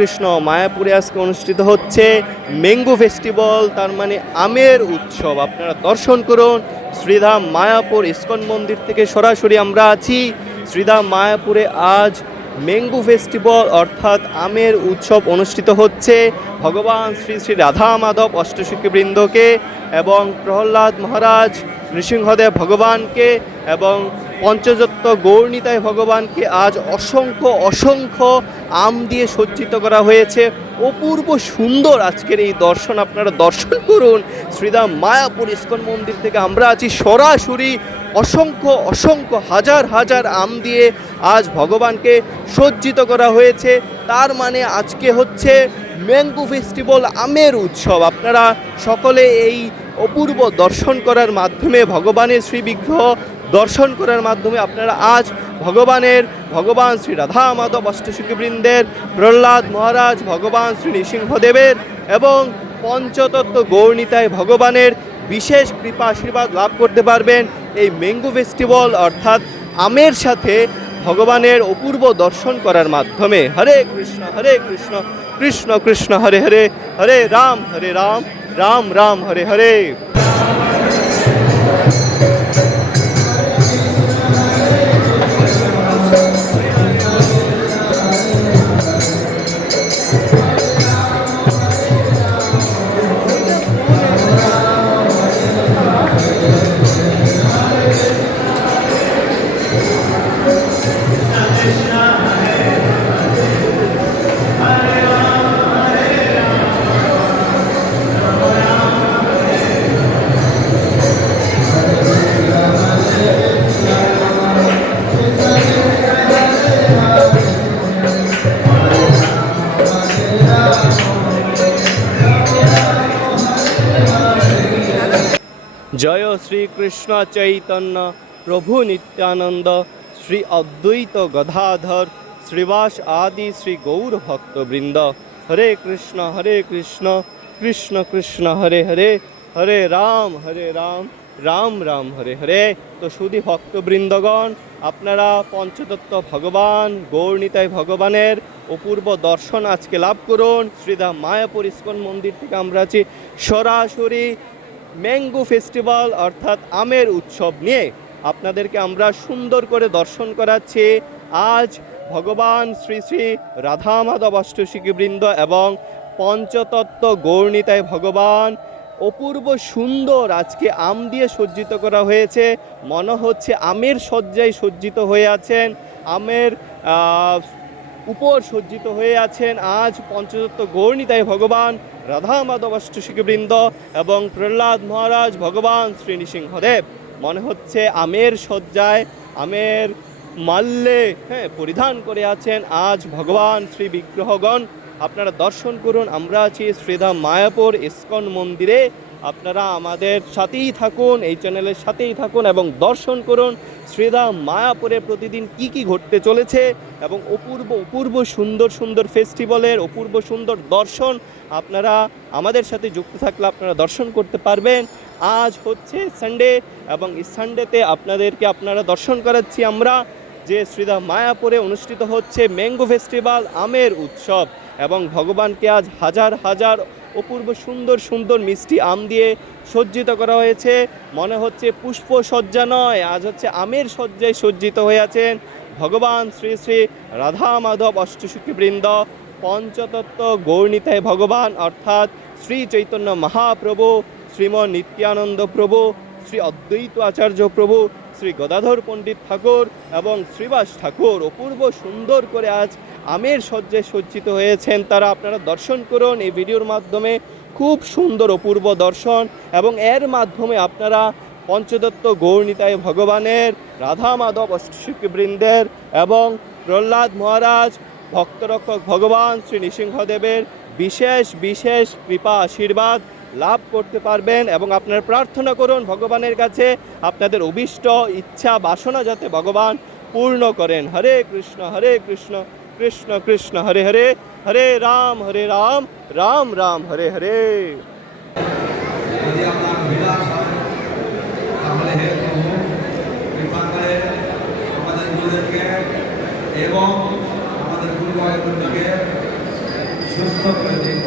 কৃষ্ণ, মায়াপুরে আজকে অনুষ্ঠিত হচ্ছে ম্যাঙ্গো ফেস্টিভ্যাল, তার মানে আমের উৎসব। আপনারা দর্শন করুন শ্রীধাম মায়াপুর ইস্কন মন্দির থেকে সরাসরি আমরা আছি শ্রীধাম মায়াপুরে। আজ ম্যাঙ্গো ফেস্টিভ্যাল অর্থাৎ আমের উৎসব অনুষ্ঠিত হচ্ছে। ভগবান শ্রী শ্রী রাধা মাধব অষ্টসখীবৃন্দকে এবং প্রহ্লাদ মহারাজ নৃসিংহদেব ভগবানকে এবং পঞ্চযত্ত গৌরনীতাই ভগবানকে আজ অসংখ্য অসংখ্য আম দিয়ে সজ্জিত করা হয়েছে। অপূর্ব সুন্দর আজকের এই দর্শন, আপনারা দর্শন করুন শ্রীধাম মায়াপুর ইস্কন মন্দির থেকে আমরা আছি সরাসরি। অসংখ্য অসংখ্য হাজার হাজার আম দিয়ে আজ ভগবানকে সজ্জিত করা হয়েছে। তার মানে আজকে হচ্ছে ম্যাঙ্গো ফেস্টিভ্যাল, আমের উৎসব। আপনারা সকলে এই অপূর্ব দর্শন করার মাধ্যমে, ভগবানের শ্রীবিগ্রহ দর্শন করার মাধ্যমে আপনারা আজ ভগবান শ্রী রাধা মাধব অষ্টসখীবৃন্দের, প্রহ্লাদ মহারাজ, ভগবান শ্রী নৃসিংহদেবের এবং পঞ্চতত্ত্ব গৌরনীতাই ভগবানের বিশেষ কৃপা আশীর্বাদ লাভ করতে পারবেন এই ম্যাঙ্গো ফেস্টিভ্যাল অর্থাৎ আমের সাথে ভগবানের অপূর্ব দর্শন করার মাধ্যমে। হরে কৃষ্ণ কৃষ্ণ কৃষ্ণ হরে হরে, হরে রাম রাম রাম হরে হরে। জয় শ্রীকৃষ্ণ চৈতন্য প্রভু নিত্যানন্দ শ্রী অদ্বৈত গদাধর শ্রীবাস আদি শ্রী গৌর ভক্তবৃন্দ। হরে কৃষ্ণ কৃষ্ণ কৃষ্ণ হরে হরে, হরে রাম রাম রাম হরে হরে। তো শুধু ভক্তবৃন্দগণ, আপনারা পঞ্চতত্ত্ব ভগবান গৌরনীতাই ভগবানের অপূর্ব দর্শন আজকে লাভ করুন। শ্রীধাম মায়াপুর ইস্কন মন্দির থেকে আমরা আছি সরাসরি ম্যাঙ্গো ফেস্টিভ্যাল অর্থাৎ আমের উৎসব নিয়ে আপনাদেরকে আমরা সুন্দর করে দর্শন করাচ্ছি। আজ ভগবান শ্রী শ্রী রাধা মাধব অষ্টসখীবৃন্দ এবং পঞ্চতত্ত্ব গৌরনীতাই ভগবান অপূর্ব সুন্দর আজকে আম দিয়ে সজ্জিত করা হয়েছে। মনে হচ্ছে আমের সজ্জায় সজ্জিত হয়ে আছেন, আমের উপর সজ্জিত হয়ে আছেন আজ পঞ্চতত্ত্ব গৌরনীতাই ভগবান রাধা মাধব অষ্টসখীবৃন্দ এবং প্রহ্লাদ মহারাজ, ভগবান শ্রী নৃসিংহদেব। মনে হচ্ছে আমের সজ্জায়, আমের মাল্যে পরিধান করে আছেন আজ ভগবান শ্রী বিগ্রহগণ। আপনারা দর্শন করুন। আমরা আছি শ্রীধাম মায়াপুর ইস্কন মন্দিরে। আপনারা আমাদের সাথেই থাকুন, এই চ্যানেলের সাথেই থাকুন এবং দর্শন করুন শ্রীধাম মায়াপুরে প্রতিদিন কি ঘটতে চলেছে এবং অপূর্ব সুন্দর সুন্দর ফেস্টিভ্যালের অপূর্ব সুন্দর দর্শন আপনারা আমাদের সাথে যুক্ত থাকলে আপনারা দর্শন করতে পারবেন। আজ হচ্ছে সানডে এবং এই সানডেতে আপনারা দর্শন করাচ্ছি আমরা যে শ্রীধাম মায়াপুরে অনুষ্ঠিত হচ্ছে ম্যাঙ্গো ফেস্টিভ্যাল, আমের উৎসব এবং ভগবানকে আজ হাজার হাজার অপূর্ব সুন্দর সুন্দর মিষ্টি আম দিয়ে সজ্জিত করা হয়েছে। মনে হচ্ছে পুষ্প সজ্জা নয়, আজ হচ্ছে আমের সজ্জায় সজ্জিত হয়ে আছেন ভগবান শ্রী শ্রী রাধা মাধব অষ্টসখীবৃন্দ, পঞ্চতত্ত্ব গৌরনীতাই ভগবান অর্থাৎ শ্রী চৈতন্য মহাপ্রভু, শ্রীমন নিত্যানন্দ প্রভু, শ্রী অদ্বৈত আচার্য প্রভু, শ্রী গদাধর পণ্ডিত ঠাকুর এবং শ্রীবাস ঠাকুর অপূর্ব সুন্দর করে আজ আমের সজ্জায় সজ্জিত হয়েছেন। তারা আপনারা দর্শন করুন এই ভিডিওর মাধ্যমে। খুব সুন্দর অপূর্ব দর্শন এবং এর মাধ্যমে আপনারা পঞ্চতত্ত্ব গৌরনীতাই ভগবানের, রাধা মাধব অষ্টসখীবৃন্দের এবং প্রহ্লাদ মহারাজ, ভক্তরক্ষক ভগবান শ্রী নৃসিংহদেবের বিশেষ বিশেষ কৃপা আশীর্বাদ লাভ করতে পারবেন এবং আপনারা প্রার্থনা করুন ভগবানের কাছে আপনাদের অভীষ্ট ইচ্ছা বাসনা যাতে ভগবান পূর্ণ করেন। হরে কৃষ্ণ কৃষ্ণ কৃষ্ণ হরে হরে, হরে রাম রাম রাম হরে হরে। এবং আমাদের গুরু ভাইদেরকে সুস্থ করে দিন।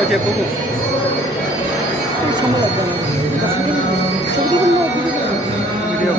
이렇게 보고 সময় লাগবে না ছবি দিবেন না ভিডিও দিবেন? ভিডিও